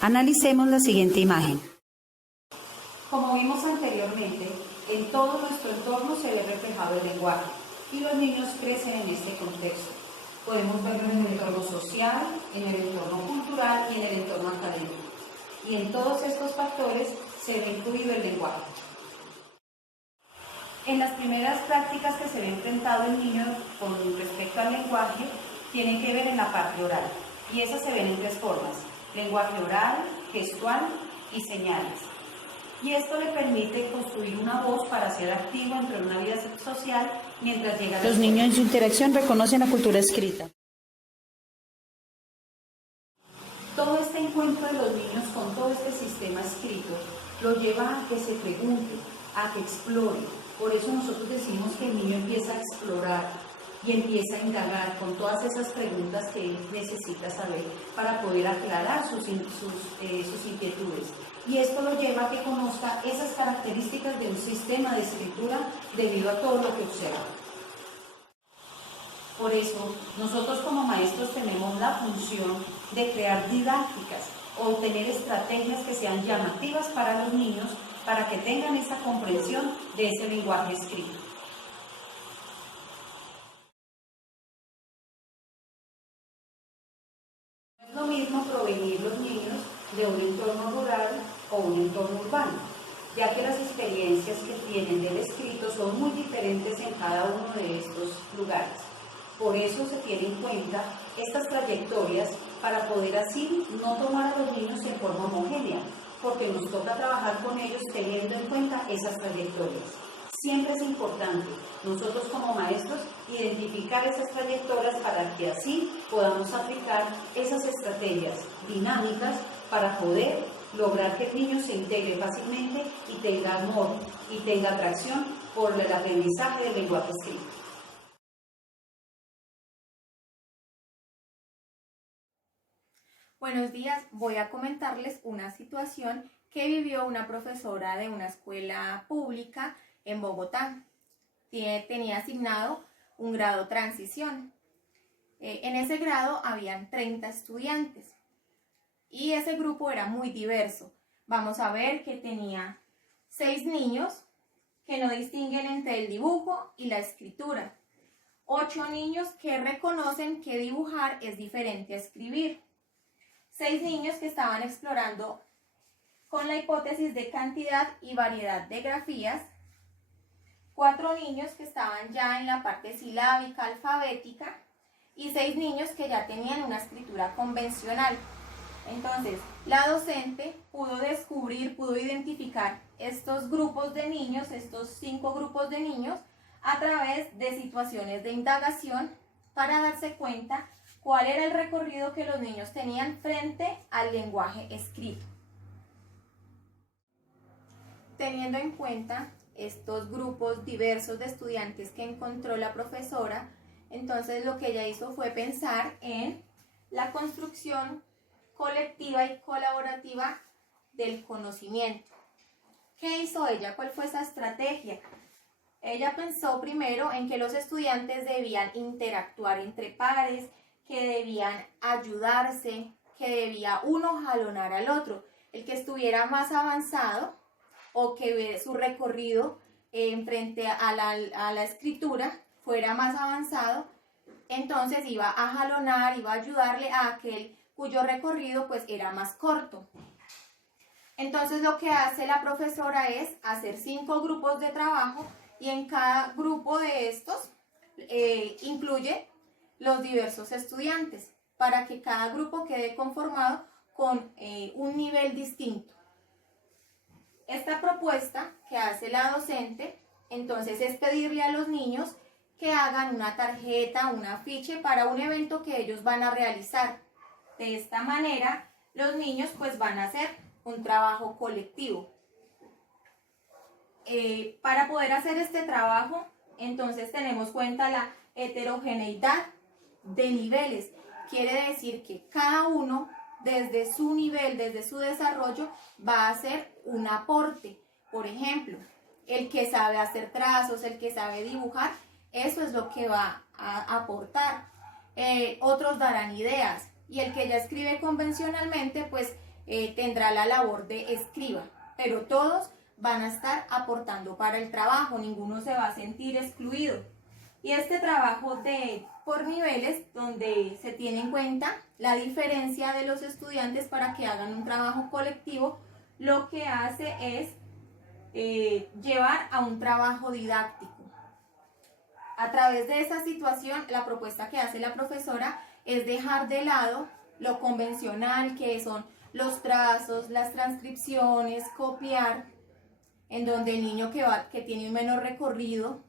Analicemos la siguiente imagen. Como vimos anteriormente, en todo nuestro entorno se ve reflejado el lenguaje y los niños crecen en este contexto. Podemos verlo en el entorno social, en el entorno cultural y en el entorno académico. Y en todos estos factores se ve incluido el lenguaje. En las primeras prácticas que se ve enfrentado el niño con respecto al lenguaje, tienen que ver en la parte oral. Y esas se ven en tres formas: lenguaje oral, gestual y señales. Y esto le permite construir una voz para ser activo entre una vida social mientras llega a la Los niños en su interacción reconocen la cultura escrita. Todo este encuentro de los niños con todo este sistema escrito lo lleva a que se pregunte, a que explore. Por eso nosotros decimos que el niño empieza a explorar y empieza a indagar con todas esas preguntas que él necesita saber para poder aclarar sus inquietudes. Y esto lo lleva a que conozca esas características de un sistema de escritura debido a todo lo que observa. Por eso, nosotros como maestros tenemos la función de crear didácticas o tener estrategias que sean llamativas para los niños para que tengan esa comprensión de ese lenguaje escrito. No es lo mismo provenir los niños de un entorno rural o un entorno urbano, ya que las experiencias que tienen del escrito son muy diferentes en cada uno de estos lugares. Por eso se tienen en cuenta estas trayectorias para poder así no tomar a los niños en forma homogénea, porque nos toca trabajar con ellos teniendo en cuenta esas trayectorias. Siempre es importante nosotros como maestros identificar esas trayectorias para que así podamos aplicar esas estrategias dinámicas para poder lograr que el niño se integre fácilmente y tenga amor y tenga atracción por el aprendizaje del lenguaje escrito. Buenos días, voy a comentarles una situación que vivió una profesora de una escuela pública en Bogotá. Tenía asignado un grado transición. En ese grado habían 30 estudiantes y ese grupo era muy diverso. Vamos a ver que tenía 6 niños que no distinguen entre el dibujo y la escritura, 8 niños que reconocen que dibujar es diferente a escribir, 6 niños que estaban explorando con la hipótesis de cantidad y variedad de grafías, 4 niños que estaban ya en la parte silábica, alfabética, y 6 niños que ya tenían una escritura convencional. Entonces, la docente pudo descubrir, pudo identificar estos grupos de niños, estos 5 grupos de niños, a través de situaciones de indagación para darse cuenta cuál era el recorrido que los niños tenían frente al lenguaje escrito. Teniendo en cuenta estos grupos diversos de estudiantes que encontró la profesora, entonces lo que ella hizo fue pensar en la construcción colectiva y colaborativa del conocimiento. ¿Qué hizo ella? ¿Cuál fue esa estrategia? Ella pensó primero en que los estudiantes debían interactuar entre pares, que debían ayudarse, que debía uno jalonar al otro. El que estuviera más avanzado o que su recorrido frente a la escritura fuera más avanzado, entonces iba a jalonar, iba a ayudarle a aquel cuyo recorrido pues era más corto. Entonces lo que hace la profesora es hacer 5 grupos de trabajo y en cada grupo de estos incluye los diversos estudiantes para que cada grupo quede conformado con un nivel distinto. Esta propuesta que hace la docente entonces es pedirle a los niños que hagan una tarjeta, un afiche para un evento que ellos van a realizar. De esta manera los niños pues van a hacer un trabajo colectivo. Para poder hacer este trabajo entonces tenemos en cuenta la heterogeneidad de niveles. Quiere decir que cada uno desde su nivel, desde su desarrollo, va a hacer un aporte. Por ejemplo, el que sabe hacer trazos, el que sabe dibujar, eso es lo que va a aportar. Otros darán ideas y el que ya escribe convencionalmente, pues tendrá la labor de escriba, pero todos van a estar aportando para el trabajo, ninguno se va a sentir excluido. Y este trabajo por niveles, donde se tiene en cuenta la diferencia de los estudiantes para que hagan un trabajo colectivo, lo que hace es llevar a un trabajo didáctico. A través de esa situación, la propuesta que hace la profesora es dejar de lado lo convencional, que son los trazos, las transcripciones, copiar, en donde el niño que tiene un menor recorrido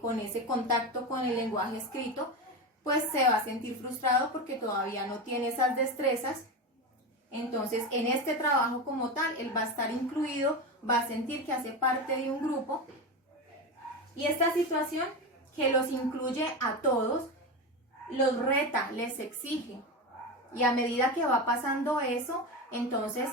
con ese contacto con el lenguaje escrito, pues se va a sentir frustrado porque todavía no tiene esas destrezas. Entonces, en este trabajo como tal, él va a estar incluido, va a sentir que hace parte de un grupo, y esta situación que los incluye a todos, los reta, les exige, y a medida que va pasando eso, entonces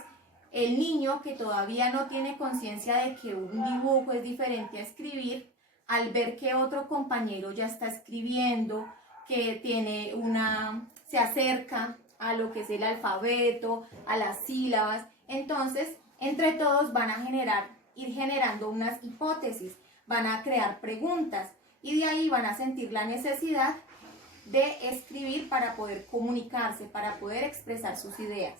el niño que todavía no tiene conciencia de que un dibujo es diferente a escribir, al ver que otro compañero ya está escribiendo, que se acerca a lo que es el alfabeto, a las sílabas, entonces entre todos van a ir generando unas hipótesis, van a crear preguntas, y de ahí van a sentir la necesidad de escribir para poder comunicarse, para poder expresar sus ideas.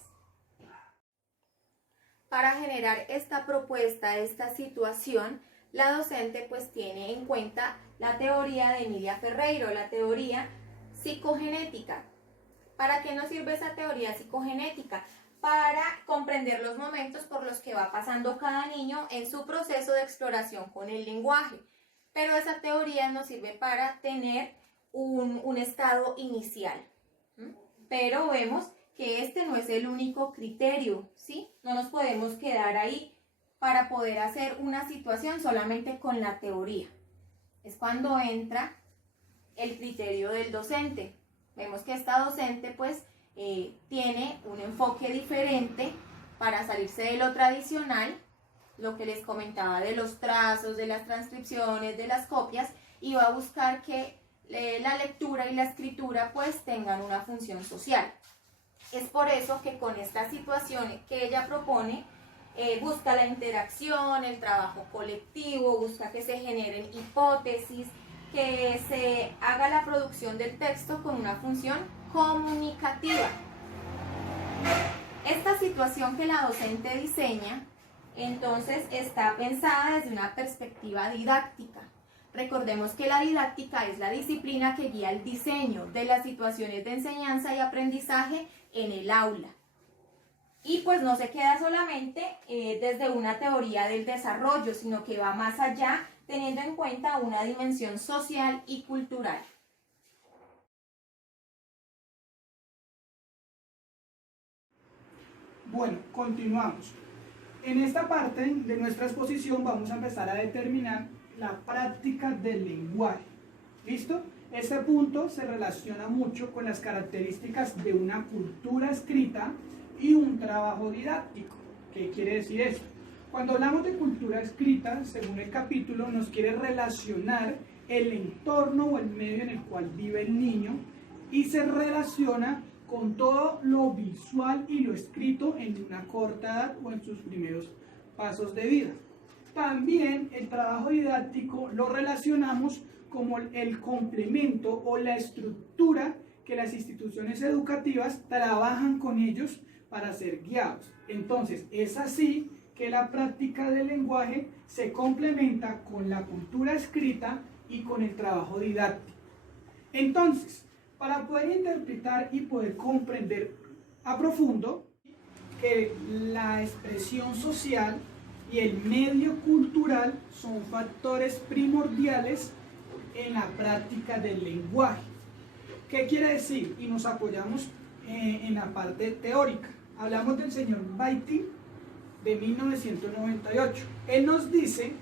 Para generar esta propuesta, esta situación, la docente pues tiene en cuenta la teoría de Emilia Ferreiro, la teoría psicogenética. ¿Para qué nos sirve esa teoría psicogenética? Para comprender los momentos por los que va pasando cada niño en su proceso de exploración con el lenguaje. Pero esa teoría nos sirve para tener un estado inicial. Pero vemos que este no es el único criterio, ¿sí? No nos podemos quedar ahí para poder hacer una situación solamente con la teoría. Es cuando entra el criterio del docente. Vemos que esta docente pues tiene un enfoque diferente para salirse de lo tradicional, lo que les comentaba de los trazos, de las transcripciones, de las copias, y va a buscar que la lectura y la escritura pues tengan una función social. Es por eso que con esta situación que ella propone, busca la interacción, el trabajo colectivo, busca que se generen hipótesis, que se haga la producción del texto con una función comunicativa. Esta situación que la docente diseña, entonces está pensada desde una perspectiva didáctica. Recordemos que la didáctica es la disciplina que guía el diseño de las situaciones de enseñanza y aprendizaje en el aula. Y pues no se queda solamente desde una teoría del desarrollo, sino que va más allá, teniendo en cuenta una dimensión social y cultural. Bueno, continuamos. En esta parte de nuestra exposición vamos a empezar a determinar la práctica del lenguaje. ¿Listo? Este punto se relaciona mucho con las características de una cultura escrita y un trabajo didáctico. ¿Qué quiere decir esto? Cuando hablamos de cultura escrita, según el capítulo, nos quiere relacionar el entorno o el medio en el cual vive el niño, y se relaciona con todo lo visual y lo escrito en una corta edad o en sus primeros pasos de vida. También el trabajo didáctico lo relacionamos como el complemento o la estructura que las instituciones educativas trabajan con ellos para ser guiados. Entonces, es así que la práctica del lenguaje se complementa con la cultura escrita y con el trabajo didáctico. Entonces, para poder interpretar y poder comprender a profundo que la expresión social y el medio cultural son factores primordiales en la práctica del lenguaje. ¿Qué quiere decir? Y nos apoyamos en la parte teórica. Hablamos del señor Beatty de 1998. Él nos dice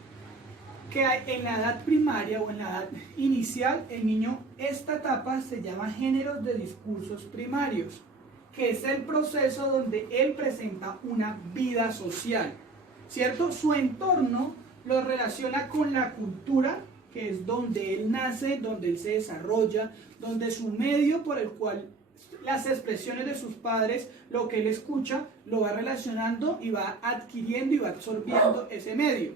que en la edad primaria o en la edad inicial, el niño, esta etapa se llama géneros de discursos primarios, que es el proceso donde él presenta una vida social, ¿cierto? Su entorno lo relaciona con la cultura, que es donde él nace, donde él se desarrolla, donde su medio por el cual las expresiones de sus padres, lo que él escucha, lo va relacionando y va adquiriendo y va absorbiendo ese medio.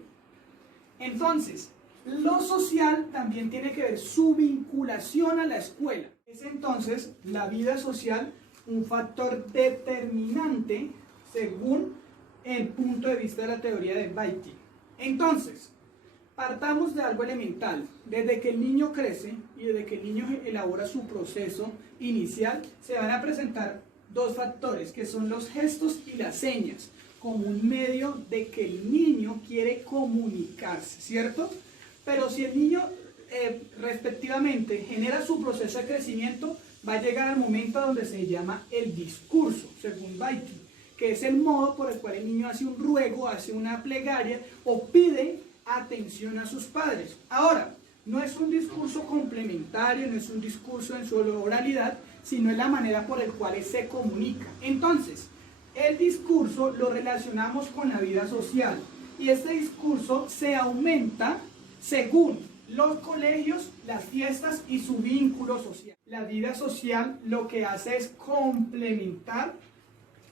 Entonces, lo social también tiene que ver su vinculación a la escuela. Es entonces la vida social un factor determinante según el punto de vista de la teoría de Beatty. Entonces, partamos de algo elemental. Desde que el niño crece y desde que el niño elabora su proceso inicial, se van a presentar dos factores, que son los gestos y las señas, como un medio de que el niño quiere comunicarse, ¿cierto? Pero si el niño respectivamente genera su proceso de crecimiento, va a llegar al momento donde se llama el discurso, según Beatty, que es el modo por el cual el niño hace un ruego, hace una plegaria o pide atención a sus padres. Ahora, no es un discurso complementario, no es un discurso en su oralidad, sino es la manera por la cual se comunica. Entonces, el discurso lo relacionamos con la vida social y este discurso se aumenta según los colegios, las fiestas y su vínculo social. La vida social lo que hace es complementar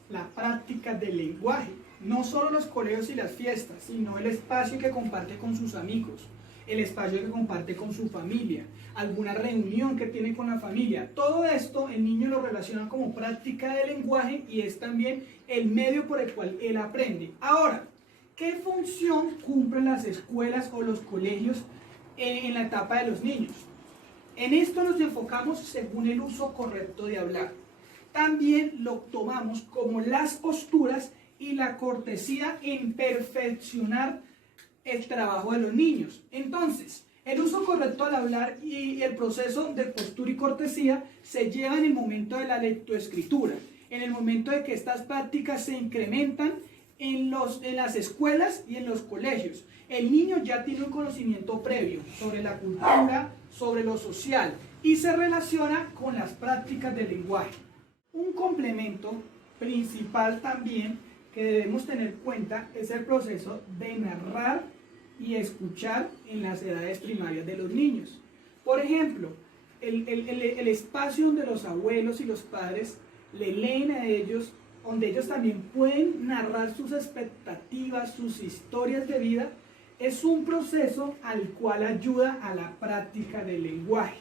la práctica del lenguaje. No solo los colegios y las fiestas, sino el espacio que comparte con sus amigos, el espacio que comparte con su familia, alguna reunión que tiene con la familia. Todo esto el niño lo relaciona como práctica del lenguaje y es también el medio por el cual él aprende. Ahora, ¿qué función cumplen las escuelas o los colegios en la etapa de los niños? En esto nos enfocamos según el uso correcto de hablar. También lo tomamos como las posturas y la cortesía en perfeccionar el trabajo de los niños. Entonces, el uso correcto al hablar y el proceso de postura y cortesía se lleva en el momento de la lectoescritura, en el momento de que estas prácticas se incrementan en las escuelas y en los colegios. El niño ya tiene un conocimiento previo sobre la cultura, sobre lo social y se relaciona con las prácticas del lenguaje. Un complemento principal también que debemos tener en cuenta es el proceso de narrar y escuchar en las edades primarias de los niños. Por ejemplo, el espacio donde los abuelos y los padres le leen a ellos, donde ellos también pueden narrar sus expectativas, sus historias de vida, es un proceso al cual ayuda a la práctica del lenguaje.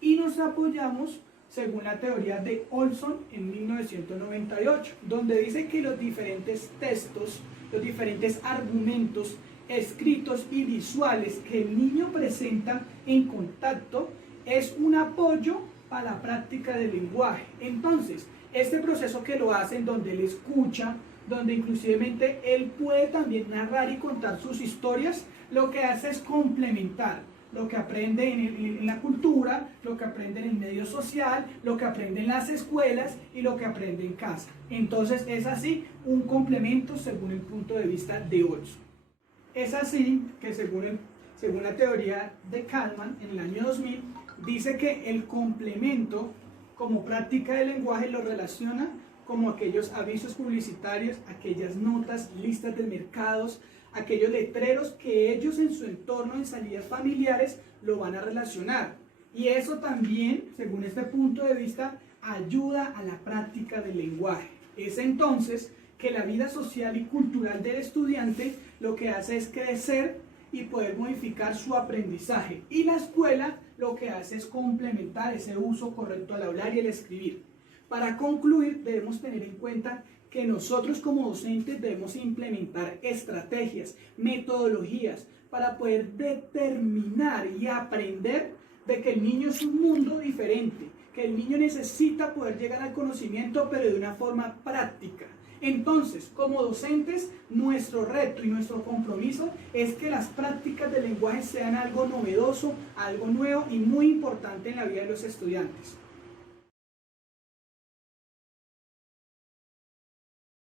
Y nos apoyamos según la teoría de Olson en 1998, donde dice que los diferentes textos, los diferentes argumentos escritos y visuales que el niño presenta en contacto es un apoyo para la práctica del lenguaje. Entonces, este proceso que lo hacen donde él escucha, donde inclusivemente él puede también narrar y contar sus historias, lo que hace es complementar lo que aprende en la cultura, lo que aprende en el medio social, lo que aprende en las escuelas y lo que aprende en casa. Entonces es así un complemento según el punto de vista de Olson. Es así que según la teoría de Kalman en el año 2000, dice que el complemento como práctica del lenguaje lo relaciona como aquellos avisos publicitarios, aquellas notas, listas de mercados, aquellos letreros que ellos en su entorno, en salidas familiares, lo van a relacionar. Y eso también, según este punto de vista, ayuda a la práctica del lenguaje. Es entonces que la vida social y cultural del estudiante lo que hace es crecer y poder modificar su aprendizaje. Y la escuela lo que hace es complementar ese uso correcto al hablar y el escribir. Para concluir, debemos tener en cuenta que nosotros como docentes debemos implementar estrategias, metodologías para poder determinar y aprender de que el niño es un mundo diferente, que el niño necesita poder llegar al conocimiento pero de una forma práctica. Entonces, como docentes, nuestro reto y nuestro compromiso es que las prácticas del lenguaje sean algo novedoso, algo nuevo y muy importante en la vida de los estudiantes.